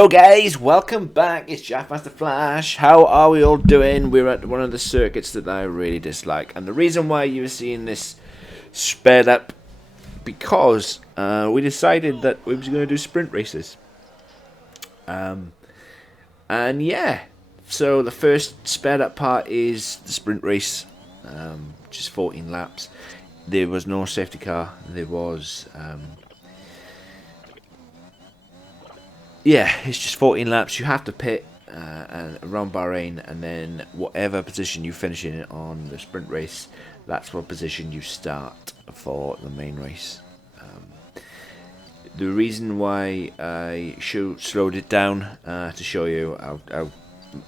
Hello guys, welcome back. It's Jafmasterflash. How are we all doing? We're at one of the circuits that I really dislike, and the reason why you're seeing this sped up because we decided that we was going to do sprint races. And yeah, so the first sped up part is the sprint race, which is 14 laps. There was no safety car. There was. Yeah, it's just 14 laps. You have to pit around Bahrain, and then whatever position you finish in on the sprint race, that's what position you start for the main race. The reason why I slowed it down to show you how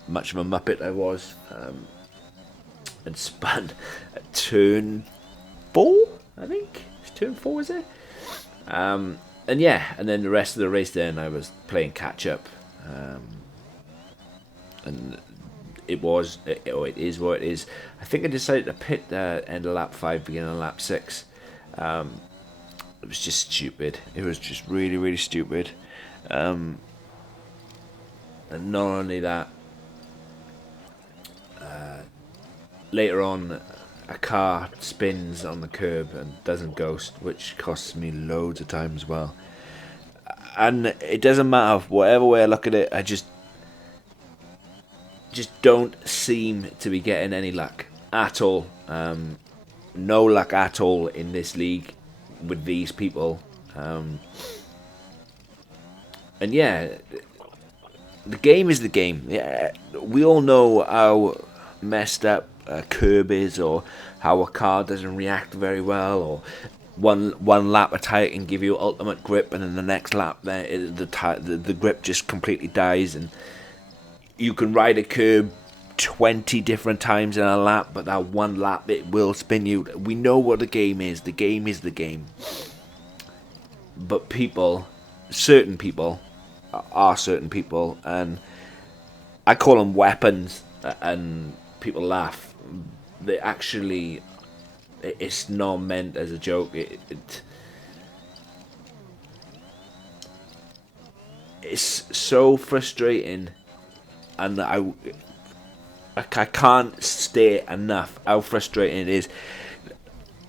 much of a muppet I was, and spun at turn 4, I think. It's turn 4, is it? And yeah, and then the rest of the race then I was playing catch up, and it is what it is. I think I decided to pit end of lap 5, beginning of lap 6. It was just stupid. It was just really, really stupid. And not only that, later on, a car spins on the curb and doesn't ghost, which costs me loads of time as well. And it doesn't matter, whatever way I look at it, I just don't seem to be getting any luck at all. No luck at all in this league with these people. And yeah, the game is the game. Yeah, we all know how messed up a curb is, or how a car doesn't react very well, or one lap a tire can give you ultimate grip, and then the next lap the grip just completely dies, and you can ride a curb 20 different times in a lap, but that one lap it will spin you. We know what the game is. The game is the game. But certain people, and I call them weapons, and people laugh. They actually, it's not meant as a joke. It's so frustrating, and I can't state enough how frustrating it is.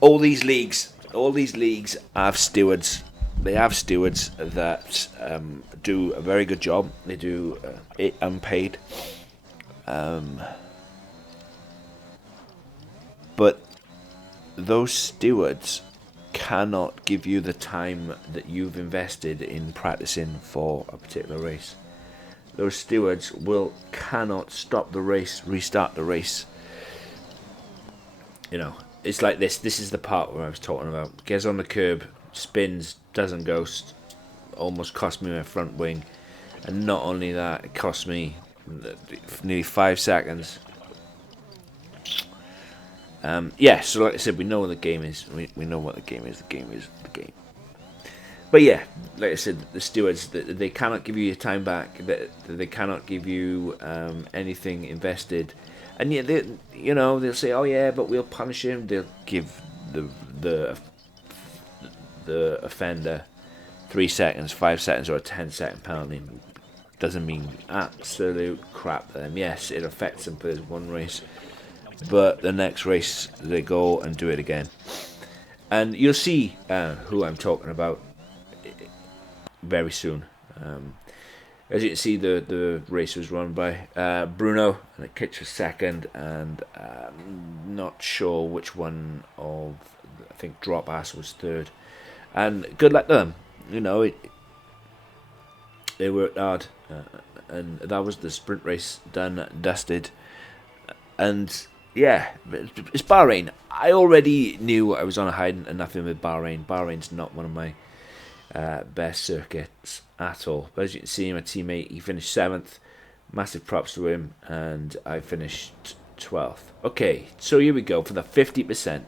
All these leagues have stewards. They have stewards that do a very good job. They do it unpaid. But those stewards cannot give you the time that you've invested in practicing for a particular race. Those stewards cannot stop the race, restart the race. You know, it's like this. This is the part where I was talking about. Gets on the curb, spins, doesn't ghost, almost cost me my front wing. And not only that, it cost me nearly 5 seconds. Yeah, so like I said, we know what the game is. We know what the game is. The game is the game. But yeah, like I said, the stewards, they cannot give you your time back. They cannot give you anything invested. And yeah, they'll say, "Oh yeah, but we'll punish him." They'll give the offender 3 seconds, 5 seconds, or a 10-second penalty. Doesn't mean absolute crap to them. Yes, it affects them for this one race. But the next race, they go and do it again. And you'll see who I'm talking about very soon. As you can see, the race was run by Bruno, and it kicked for second, and I'm not sure which one of, I think Drop Ass was third. And good luck to them. They worked hard, and that was the sprint race done, dusted. And yeah, it's Bahrain. I already knew I was on a high and nothing with Bahrain. Bahrain's not one of my best circuits at all. But as you can see, my teammate, he finished 7th. Massive props to him. And I finished 12th. Okay, so here we go for the 50%.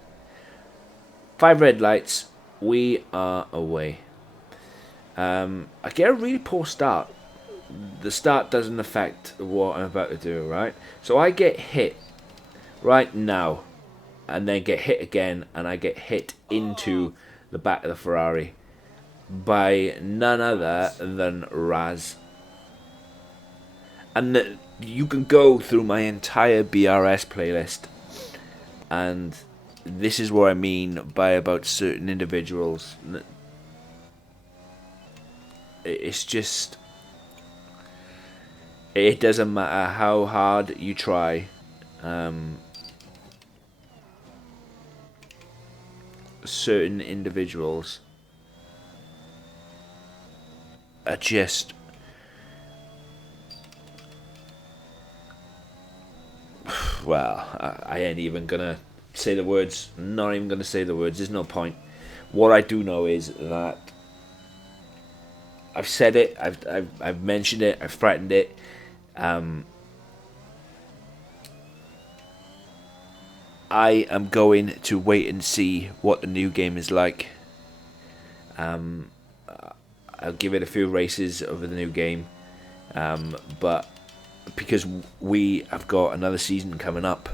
5 red lights. We are away. I get a really poor start. The start doesn't affect what I'm about to do, right? So I get hit right now, and then get hit again, and I get hit into the back of the Ferrari by none other than Raz. And you can go through my entire BRS playlist, and this is what I mean by about certain individuals. It's just, it doesn't matter how hard you try. Certain individuals are just, well, I ain't even gonna say the words. Not even gonna say the words. There's no point. What I do know is that I've said it. I've mentioned it. I've threatened it. I am going to wait and see what the new game is like. I'll give it a few races over the new game, but because we have got another season coming up,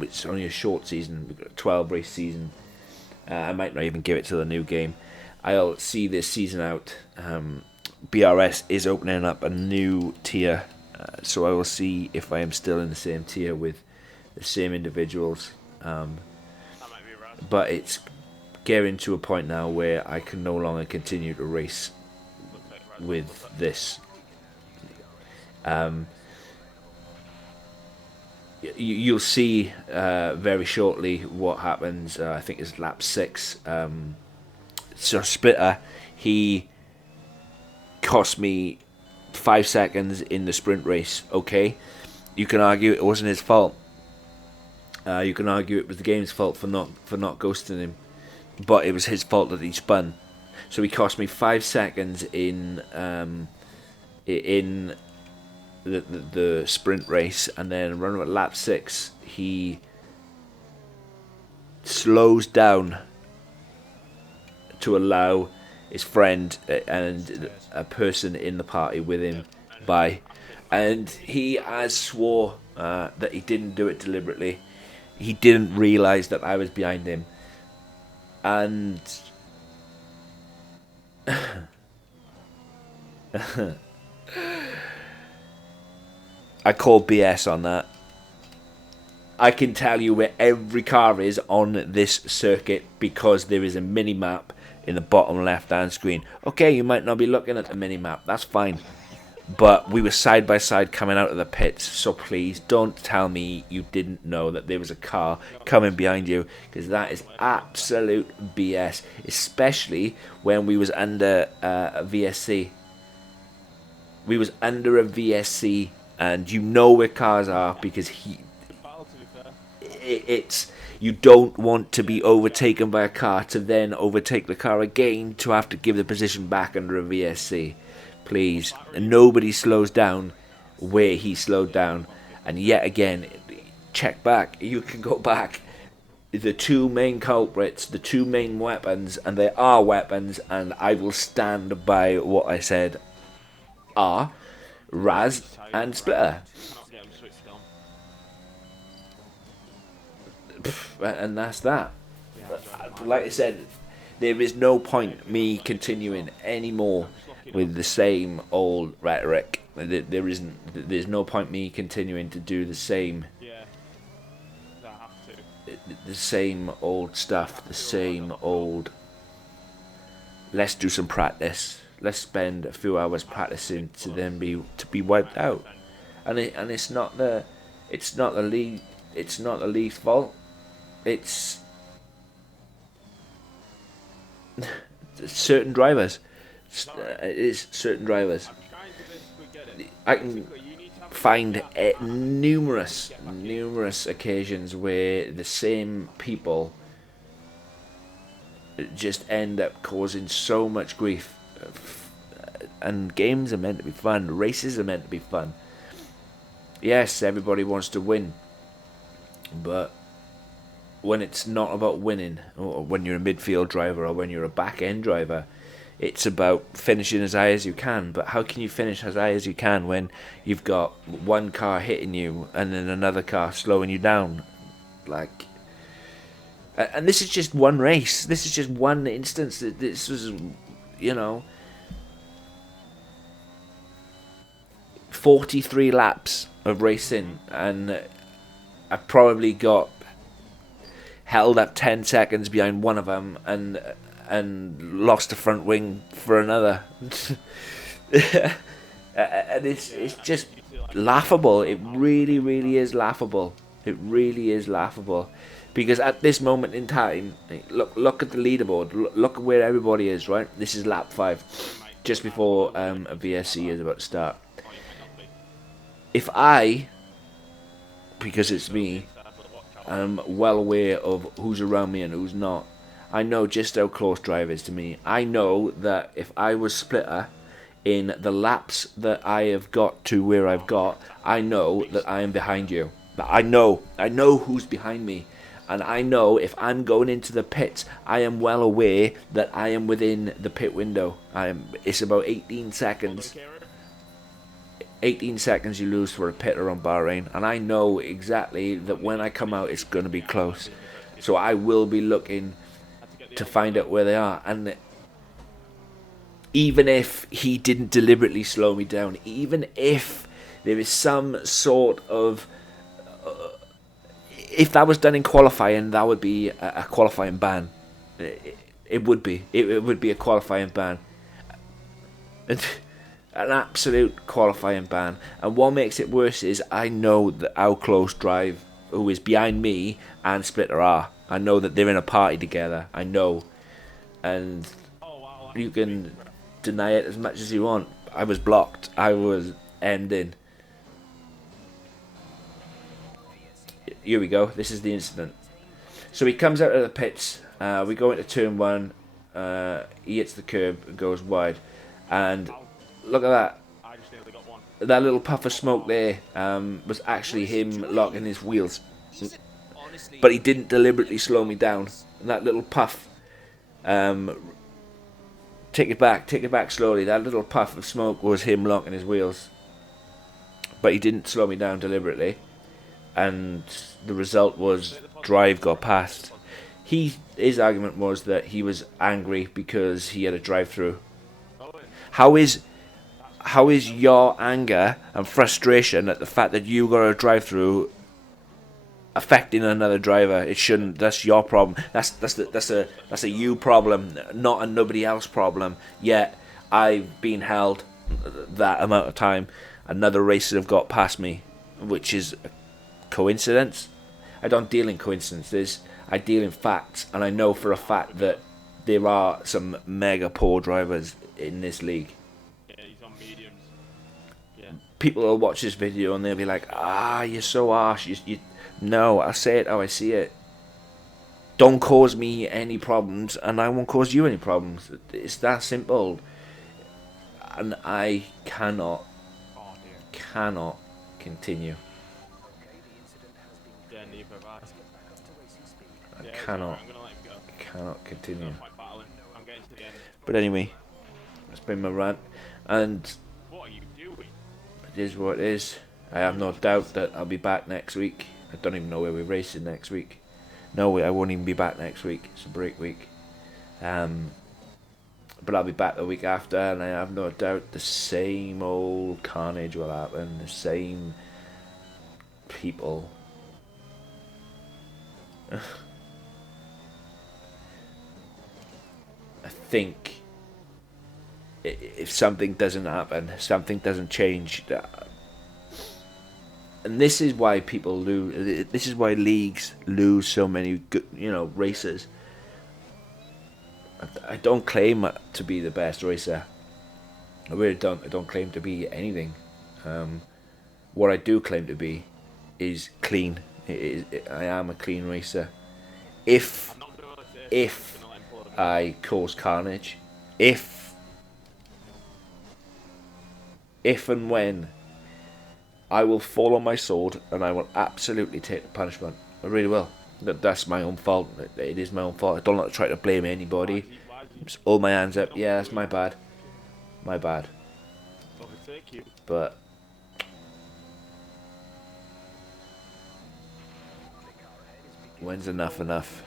it's only a short season. We've got a 12 race season. I might not even give it to the new game. I'll see this season out. BRS is opening up a new tier, so I will see if I am still in the same tier with the same individuals. But it's getting to a point now where I can no longer continue to race with this. You'll see very shortly what happens. I think it's lap 6. So Splitter, he cost me 5 seconds in the sprint race. Okay, you can argue it wasn't his fault. You can argue it was the game's fault for not ghosting him, but it was his fault that he spun. So he cost me 5 seconds in the sprint race, and then running at lap 6, he slows down to allow his friend and a person in the party with him by, and he has swore that he didn't do it deliberately. He didn't realise that I was behind him, and I call BS on that. I can tell you where every car is on this circuit because there is a mini-map in the bottom left-hand screen. Okay, you might not be looking at the mini-map, that's fine. But we were side by side coming out of the pits, so please don't tell me you didn't know that there was a car coming behind you, because that is absolute BS, especially when we was under a VSC. We was under a VSC, and you know where cars are because it's you don't want to be overtaken by a car to then overtake the car again to have to give the position back under a VSC. Please, and nobody slows down where he slowed down. And yet again, check back. You can go back. The two main culprits, the two main weapons, and they are weapons, and I will stand by what I said, are Raz and Splitter. And that's that. Like I said, there is no point me continuing anymore with the same old rhetoric. There isn't. There's no point me continuing to do the same old stuff, the same old. Let's do some practice. Let's spend a few hours practicing to then be wiped out. And it's not the league's fault. It's certain drivers. It is certain drivers. I can find numerous occasions where the same people just end up causing so much grief. And games are meant to be fun. Races are meant to be fun. Yes, everybody wants to win, but when it's not about winning, or when you're a midfield driver, or when you're a back end driver, it's about finishing as high as you can. But how can you finish as high as you can when you've got one car hitting you and then another car slowing you down? Like, and this is just one race. This is just one instance. This was, 43 laps of racing, and I've probably got held up 10 seconds behind one of them, and lost the front wing for another. And it's just laughable. It really is laughable. It really is laughable, because at this moment in time, look at the leaderboard. Look at where everybody is. Right, this is lap 5, just before a VSC is about to start. If I, because it's me, I'm well aware of who's around me and who's not. I know just how close drive is to me. I know that if I was splitter in the laps that I have got to where I've got, I know that I am behind you. I know who's behind me. And I know if I'm going into the pits, I am well aware that I am within the pit window. It's about 18 seconds. 18 seconds you lose for a pitter on Bahrain, and I know exactly that when I come out it's going to be close, so I will be looking to find out where they are. And even if he didn't deliberately slow me down, even if there is some sort of if that was done in qualifying, that would be a qualifying ban. It would be a qualifying ban. An absolute qualifying ban. And what makes it worse is I know that how close Drive, who is behind me, and Splitter are. I know that they're in a party together. I know. And you can deny it as much as you want. I was blocked. I was hemmed in. Here we go. This is the incident. So he comes out of the pits. We go into turn 1. He hits the curb and goes wide. And look at that. That little puff of smoke there was actually him locking his wheels. But he didn't deliberately slow me down. And that little puff, take it back slowly. That little puff of smoke was him locking his wheels. But he didn't slow me down deliberately. And the result was Drive got past. His argument was that he was angry because he had a drive-through. How is your anger and frustration at the fact that you got a drive-through affecting another driver? It shouldn't. That's your problem. That's a you problem, not a nobody else problem. Yet I've been held that amount of time. Another racer have got past me, which is a coincidence. I don't deal in coincidences. I deal in facts, and I know for a fact that there are some mega poor drivers in this league. People will watch this video and they'll be like, you're so harsh. No, I say it how I see it. Don't cause me any problems and I won't cause you any problems. It's that simple. And I cannot continue. I cannot continue. But anyway, that's been my rant. And it is what it is. I have no doubt that I'll be back next week. I don't even know where we're racing next week. No, I won't even be back next week. It's a break week. But I'll be back the week after, and I have no doubt the same old carnage will happen. The same people. I think if something doesn't happen, something doesn't change, and this is why people lose. This is why leagues lose so many good, racers. I don't claim to be the best racer. I really don't. I don't claim to be anything. What I do claim to be is clean. I am a clean racer. If I cause carnage, if and when, I will fall on my sword and I will absolutely take the punishment. I really will. That's my own fault. It is my own fault. I don't like to try to blame anybody. Just hold my hands up. Yeah, that's my bad. My bad. But when's enough?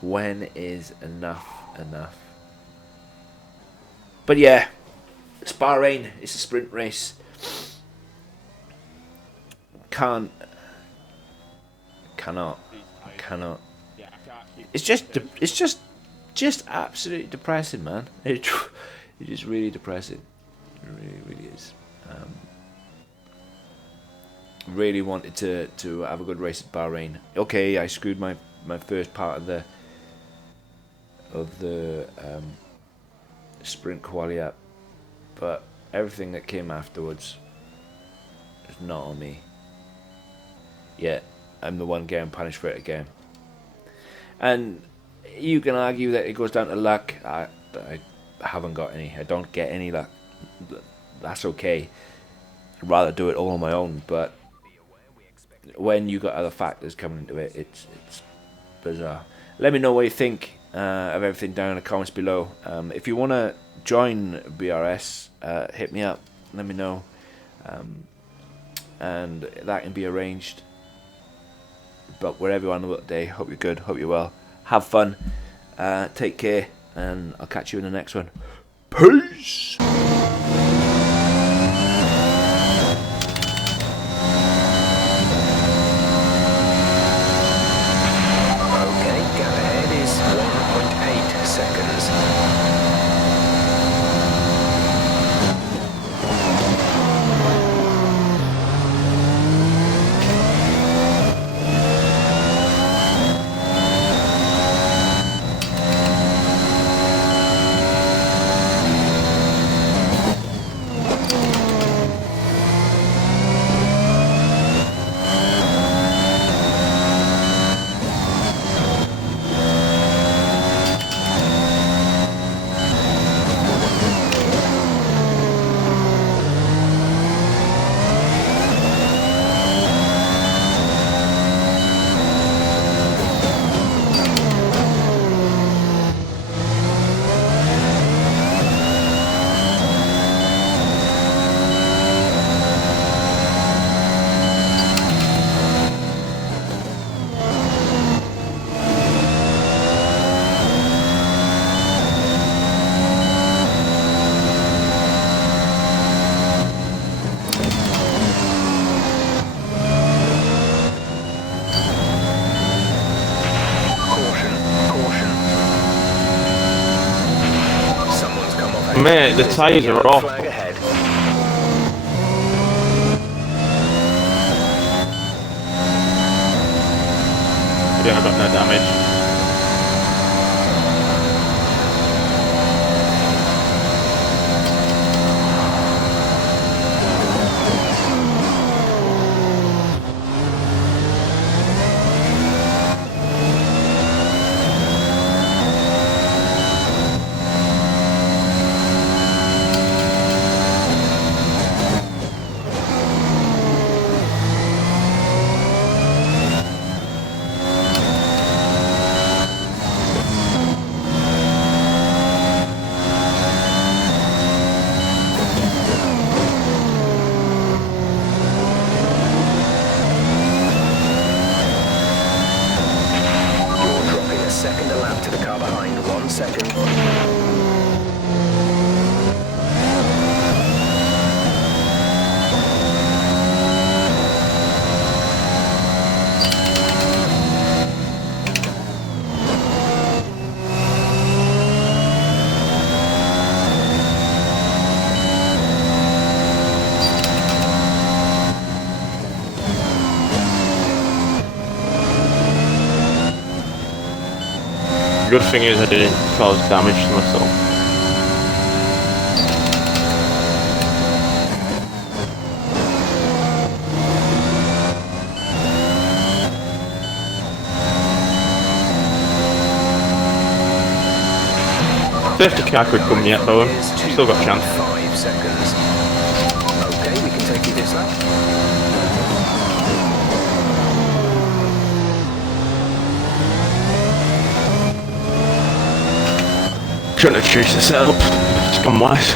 When is enough? But yeah, it's Bahrain. It's a sprint race. cannot. It's just absolutely depressing, man. It is really depressing. It really is. Really wanted to have a good race at Bahrain. Okay, I screwed my first part of the sprint quali up, but everything that came afterwards is not on me. Yet I'm the one getting punished for it again. And you can argue that it goes down to luck. I haven't got any. I don't get any luck. That's okay. I'd rather do it all on my own, but when you got other factors coming into it, it's bizarre. Let me know what you think of everything down in the comments below. If you want to join BRS, hit me up. Let me know, and that can be arranged. But wherever you are in the world today, hope you're good, hope you're well. Have fun, take care, and I'll catch you in the next one. Peace! Man, the tires are off. Yeah, I got no damage. The good thing is I didn't cause damage to myself. Safety car could come yet though, still got a chance. 5 seconds. Okay, we can take you this lap. Shouldn't have chased this up. It's gone wise.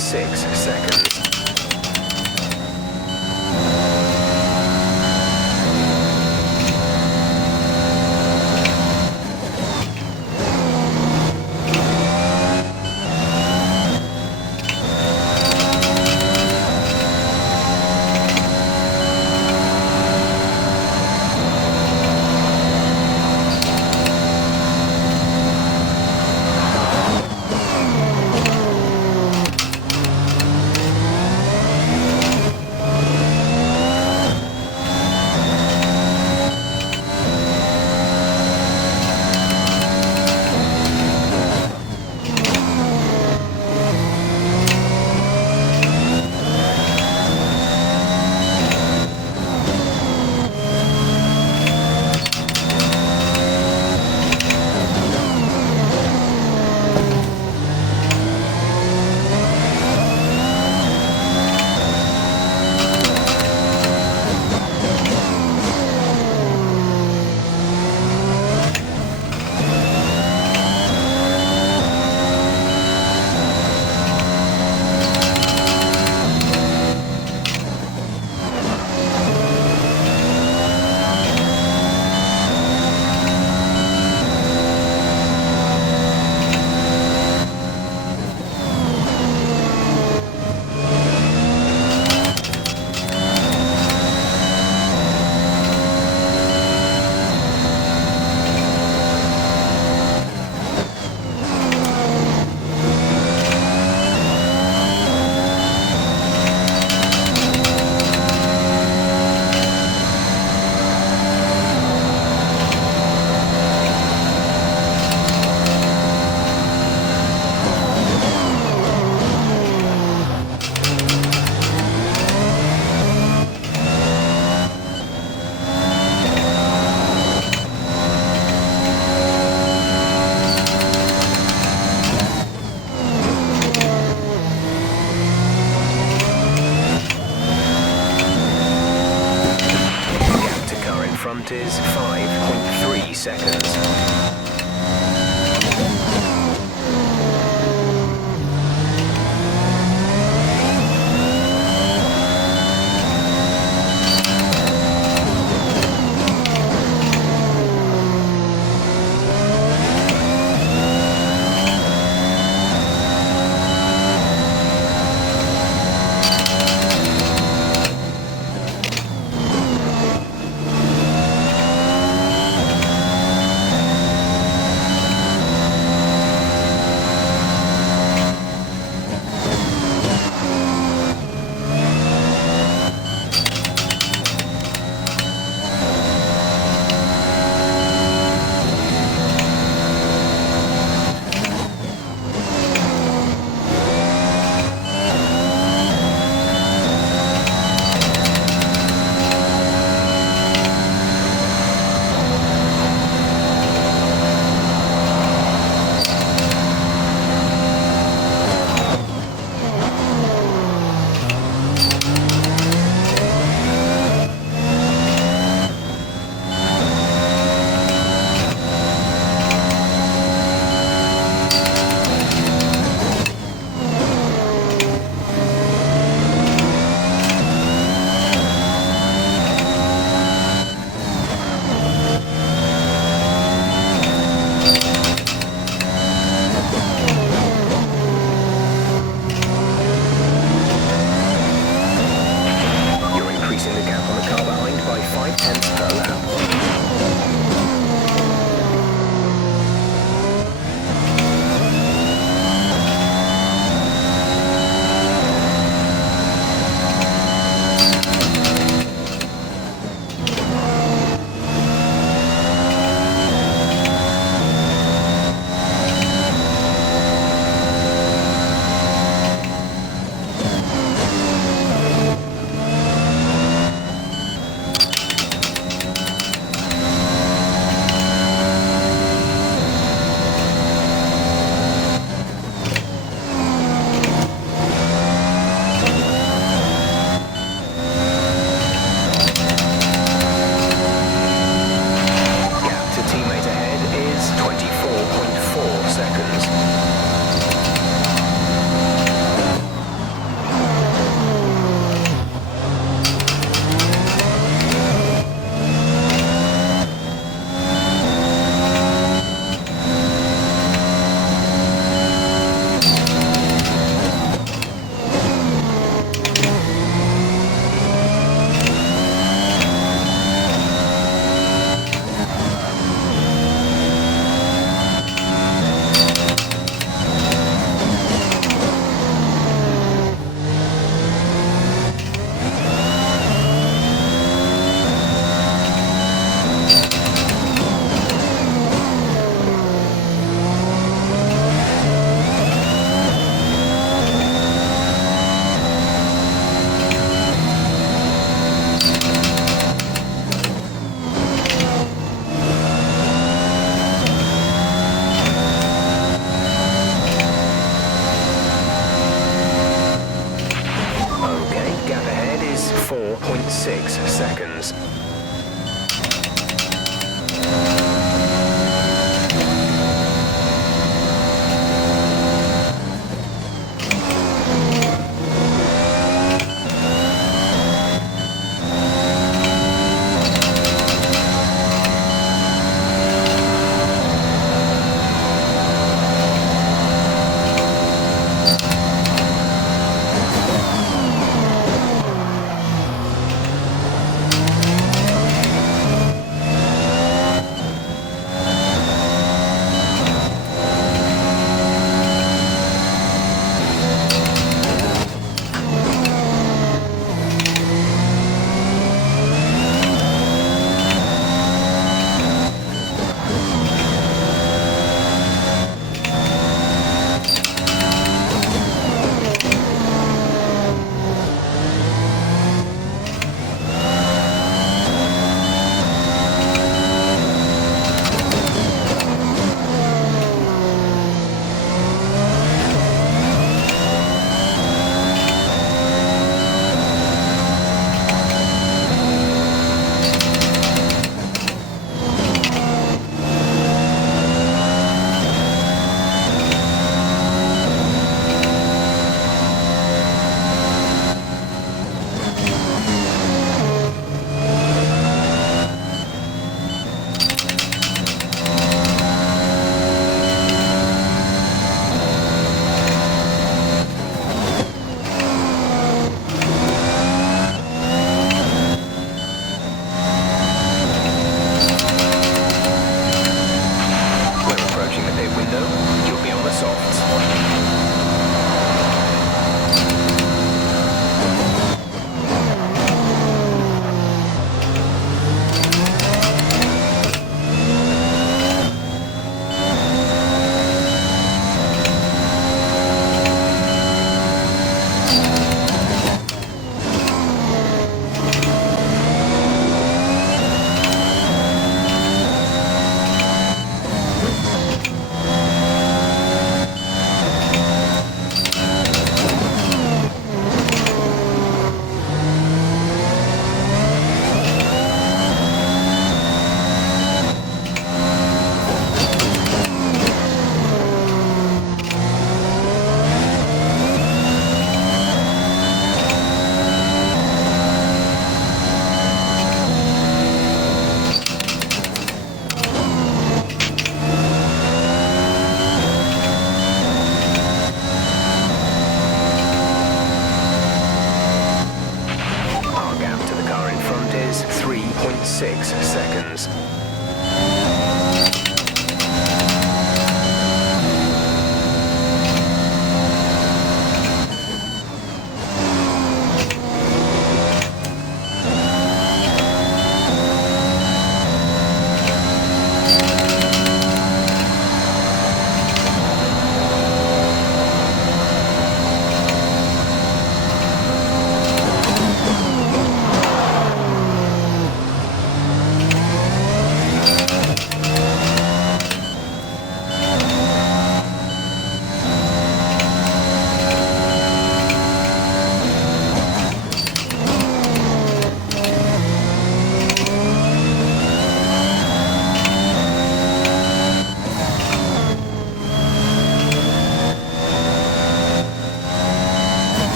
6 seconds. Front is 5.3 seconds.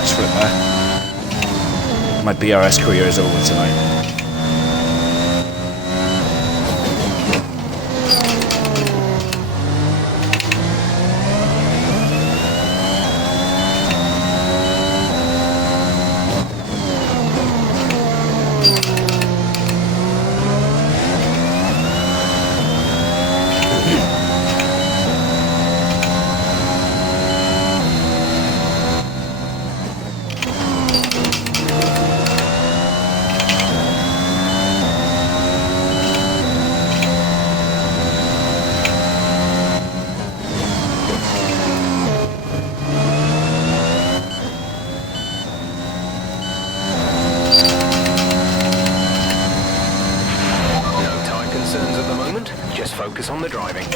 catch flipper. My BRS career is over tonight. Focus on the driving.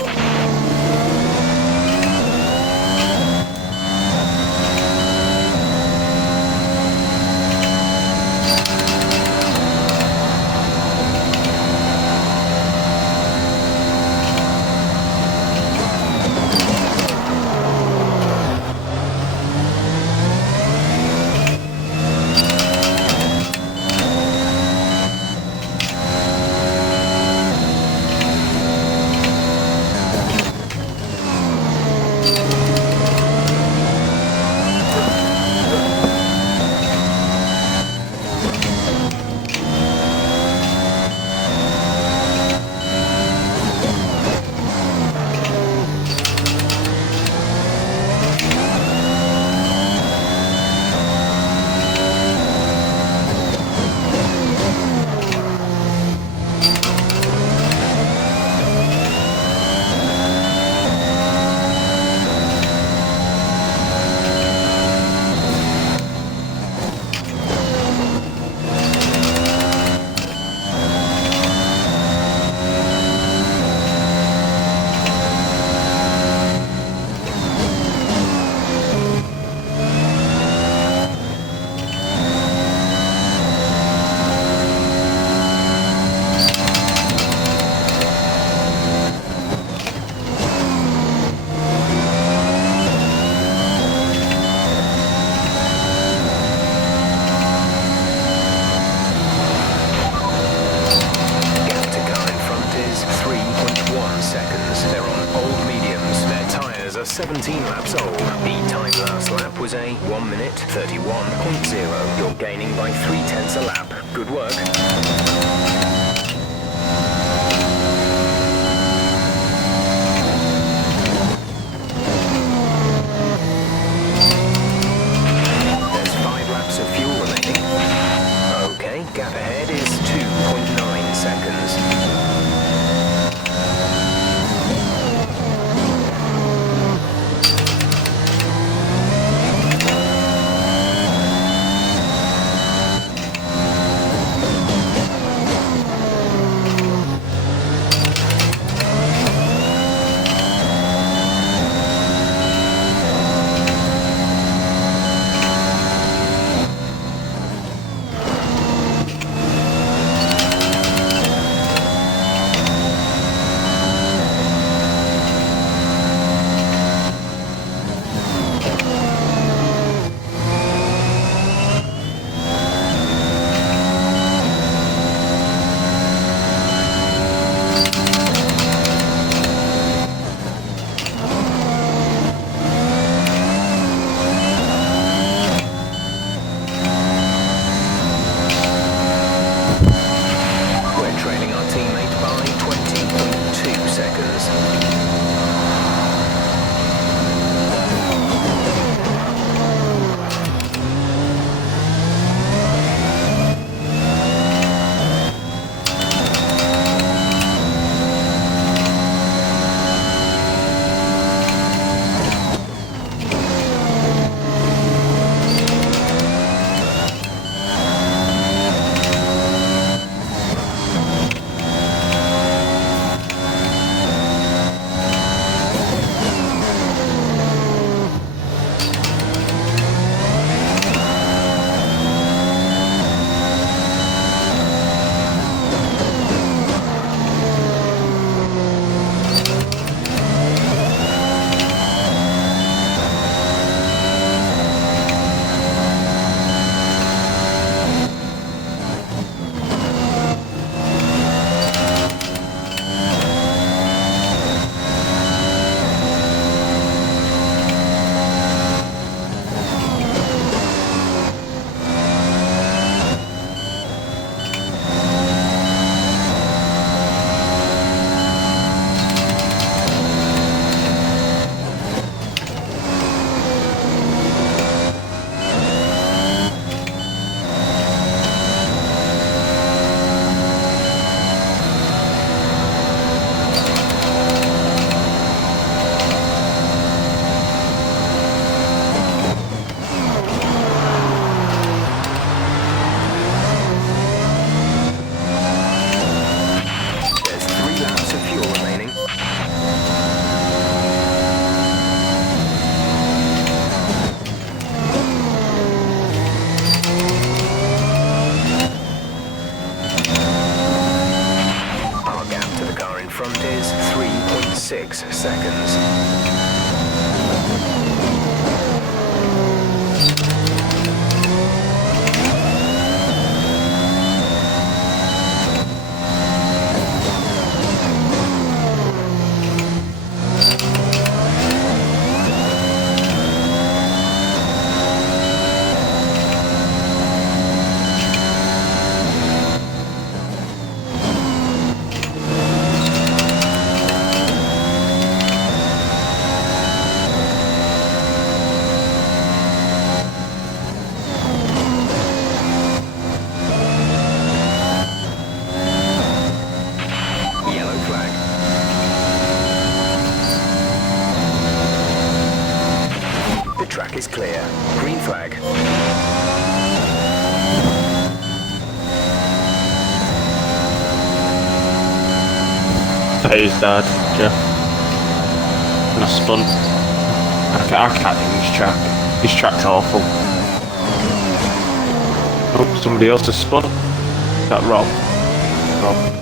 seconds. They're on old mediums. Their tyres are 17 laps old. The time last lap was a 1 minute 31.0. You're gaining by 0.3 a lap. Good work. Gap ahead is 2.9 seconds. 6 seconds. Track is clear. Green flag. That is dad, Jeff. And I spun. I can't do his track. His track's awful. Oh, somebody else has spun. Is that Rob? Rob.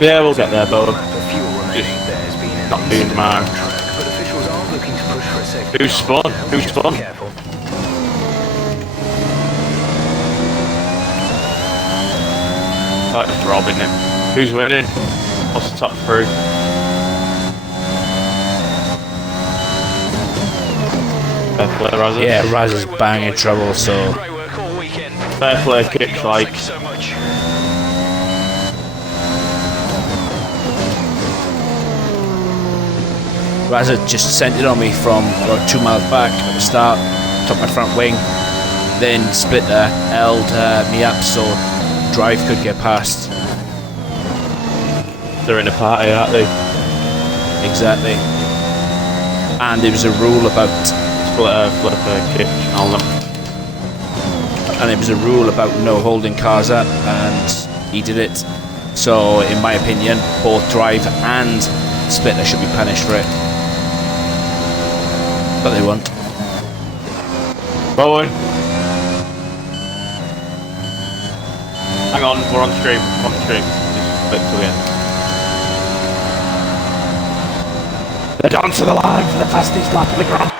Yeah, we'll get there, Bo. Just not being mine. Who's spun? Who's spun? That's robbing him. Who's winning? What's the top three? Fair play, Raz. Yeah, Raz is banging trouble, so... Fair play, kicks like... Raz had just sent it on me from about 2 miles back at the start, took my front wing, then Splitter held me up so Drive could get past. They're in a party, aren't they? Exactly. And there was a rule about... Splitter, kick, all them. And there was a rule about no holding cars up, and he did it. So, in my opinion, both Drive and Splitter should be punished for it. But they won't. Bowen. Hang on, we're on stream. Just click to the end. They're down to the line for the fastest lap of the ground.